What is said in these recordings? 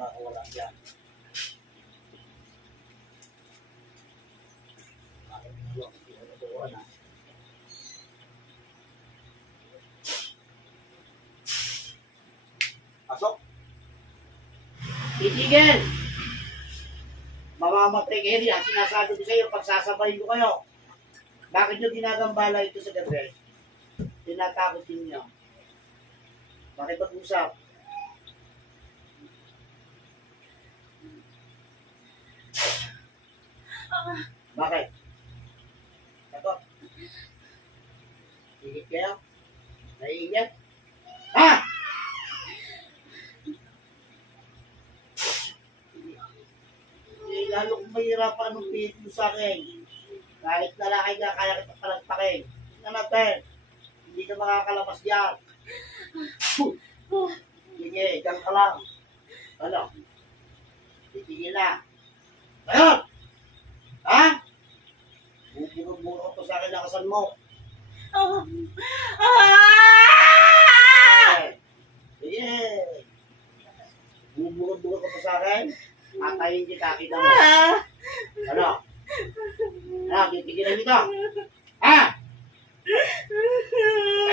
baka wala dyan. Pasok! Titigil! Mamamatay kayo yan. Sinasabi ko sa iyo, pagsasabayin ko kayo. Bakit nyo ginagambala ito sa gabi? Tinatakot ninyo. Bakit mag-usap? Bakit? Takot? Higit kayo? Naiingat? Ha? Lalo kung mahirapan anong pihit mo sa akin. Kahit lalaki ka, kaya kita palagpakin. Tingnan natin. Hindi ka makakalabas diyan. Sige, dyan ka lang. Ano? Titigil na. Ngayon! Ha? Buburo-buro ko sa akin lakasan mo. Sige. Buburo-buro ko pa sa akin. Patayin kita, kita mo. Ano? Ano? Titigilan dito. Ha?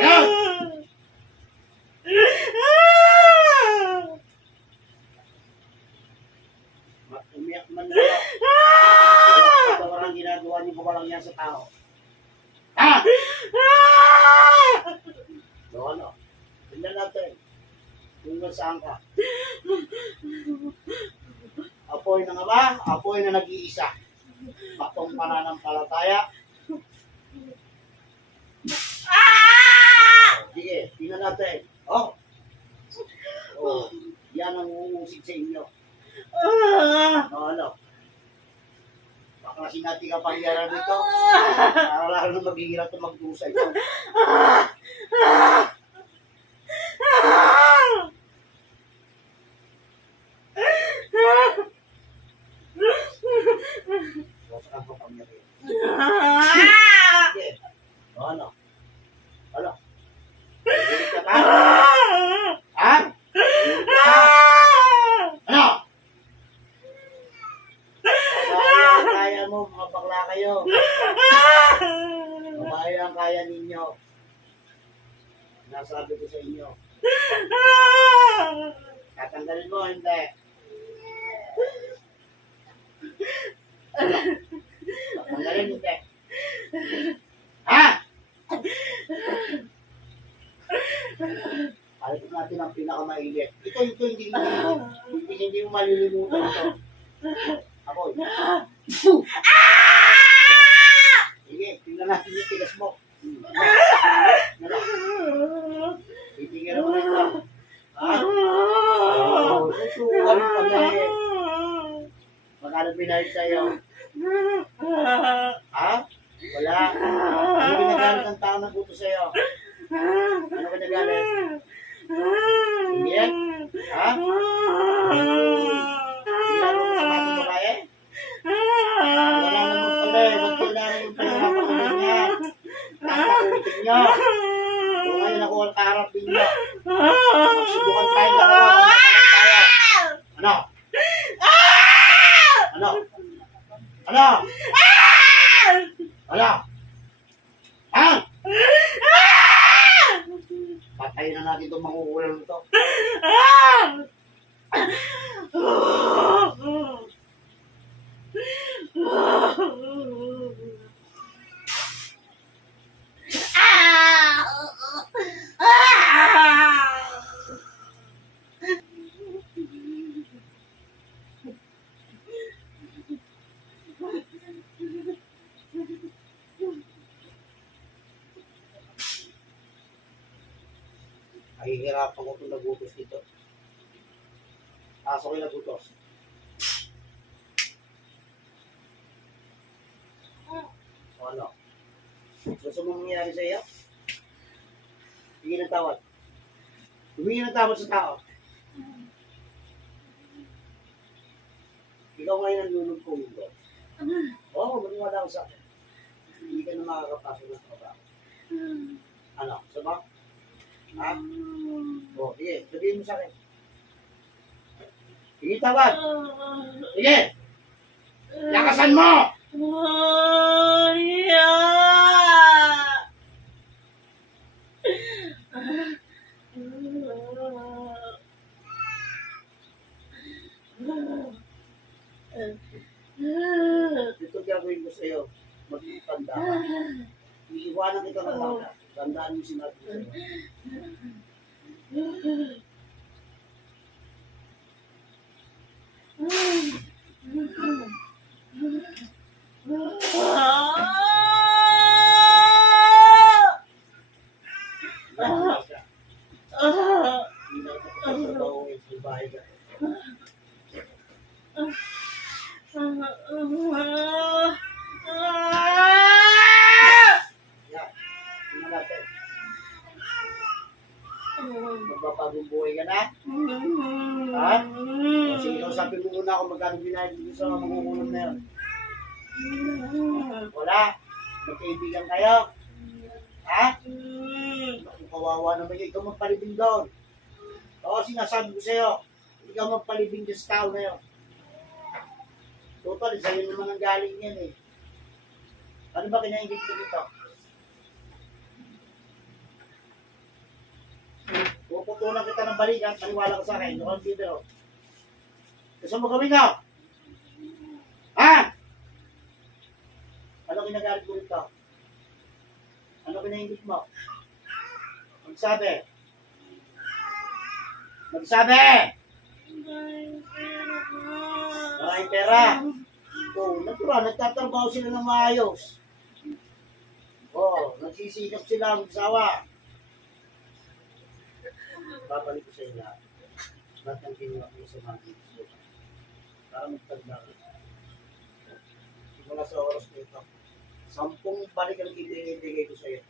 Ano? Umiyak man nila. Wala pa parang ginagawa niyo pa lang yan sa tao. Ha? So ano? Tingnan natin. Kung saan ka. Apoy ng Ama, apoy na nag-iisa. Batong pananampalataya. Sige, tingnan natin. Oh. Oh, yan ang uusig sa inyo. Ano? Baka sinati ka pangyaran dito. Para lalo maghihirap at mag-usay ito. Basta ka pangyaran. Sige. Ano? Ano? Hihilig ka pa? Ha? Hihilig ka pa? Ano? Kaya mo, mga bakla kayo. Kaya ang kaya ninyo. Nasabi ko sa inyo. Tatanggalin mo, hindi. Ano? Tatanggalin, hindi. Ha? Alam natin ang pinakamainit. Ito hindi mo malilimutan ito. Apoy. Sige, tingnan natin yung tigas mo. Titigil mo na ito. Ha? Susuwan pa dahil. Magkano pinahit sa'yo? Ha? Wala. Ano pinagalit ang tao na buto sa'yo? Ano pinagalit? Hindi? Ha? Hindi mo sa mga babae? Wala naman pala eh. Huwag kailangan yung pinagpapakulit niya. Papakulitin niyo. Kung ngayon ako ang kaharapin niyo. Magsubukan tayo na ako. Ano? Ano? Ano? Ano? Ha? Patayin na natin itong mangukulang ito. Mahihirapan ko itong nagutos dito. Aso ko yung nagutos. O ano? Gusto mong mangyari sa iyo? Hindi ng tawad. Humingi ng tawad sa tao. Ikaw ngayon ang lulog ko ito. Oo, maniwala ko sa akin. Hindi ka na makakapasok ng trabaho. Ano? Sabak? Ha? O, sige. Sabihin mo sa akin. Sige, tawag. Sige. Lakasan mo! Ito gagawin ko sa'yo. Magtanda ka. Iiwanan kita ng bata. Tandaan mo sinabi ko sa'yo. Hindi na ito kapagtrabaho sa bahay ka. Yan. Tingnan natin. Magpapagong buhay ka na? Ha? O sige, sabi mo muna kung magkano binayad dito sa mga magukulong na yun. Wala. Magkaibigan kayo. Ha? Kung kawawa naman yun, ikaw magpalibing doon. Oo, sinasabi ko sa'yo, ikaw magpalibing dyan sa tao na yun. Total, sa'yo naman ang galing yan eh. Ano ba kinaingit ko dito? Puputulan kita ng balikan, paniwala ka sa akin, yung bibiro. Gusto mo gawin ka? Ha? Ano kinagalit mo rito? Ano kinaingit mo? Magsabi. Magsabi! Maraming pera. Oo, natural, nagtatrabaho sila ng maayos. Oo, nagsisikap sila, magsawa. Babalik ko sa iyo lahat. Lahat ng ginawa ko sa mga dito. Para magtanda ko. Simula sa oras nito. 10 balik ang ibigay ko sa iyo.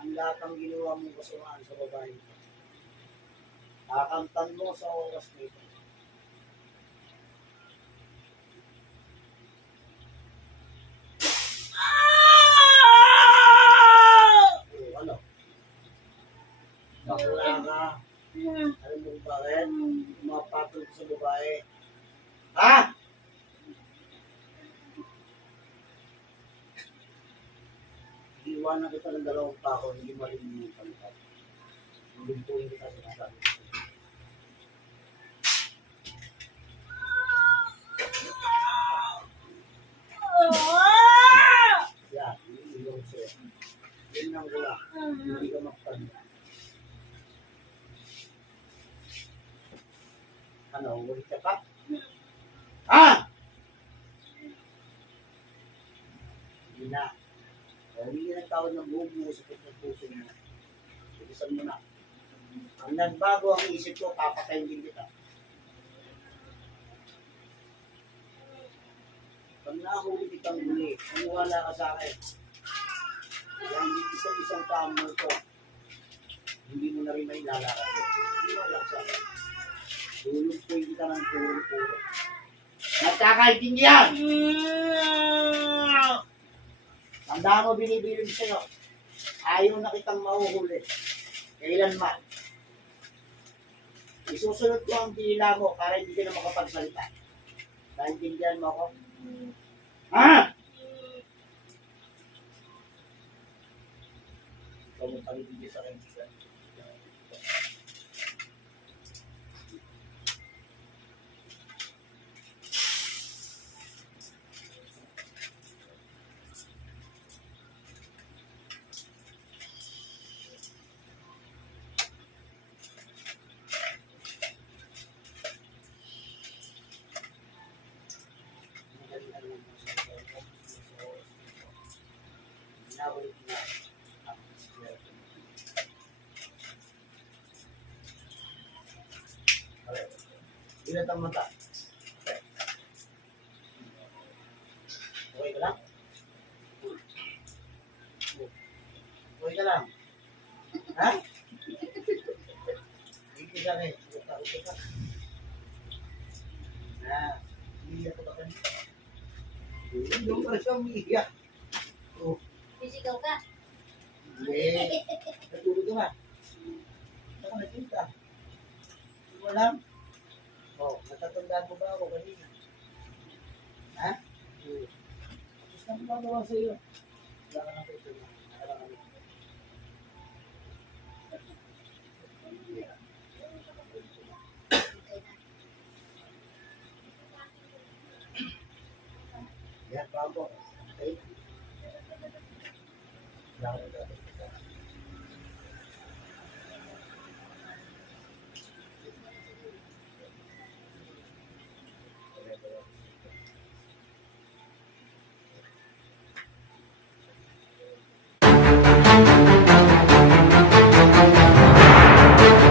Ang lahat ng ginawa mong kasamaan sa babae ko. Kakamtan mo sa oras nito. Ano? Bakula ka. Alam mo bakit? Umapatol sa babae. Ha? Iwanan kita ng 2 pako, hindi marinig yung palitan. Lumpuin kita sa nasabi. Yan, ilong sa'yo. Yun ang wala. Hindi ka magpanda. Ano, ulit ka pa? Ha? Hindi na. Hindi na tawad ng buong mo sa puso mo. Ibisan mo na. Ang nagbago ang isip ko, papatayin din kita. Pag nahuli kitang muli, maniwala ka sa akin. Kaya hindi itong isang tamo ko. Hindi mo na rin may lalakad. Maniwala ka sa akin. Lulugpoy kita ng puro-puro. Nagkakaintindihan! Tandaan mo, binibilin sa'yo. Ayaw na kitang mahuhuli. Kailanman. Isusunod ko ang dila mo para hindi ka na makapagsalita. Naintindihan mo ako? Ha? Ikaw mo paligid sa akin. Nabalik na ang swerte. Okay. Ilan ang mata? Okay. Okay ka lang? Okay ka lang? Ha? Hindi ka rin. Okay ka. Umiiyak ka ba ka? Doon ka siya umiiyak. Oh. Physical ka? Hindi. Natulog ka ba? Saka nagpunta. Wala. gago ba ako kanina? Ha? Gusto na magawa sa iyo. Wala ka na pwede.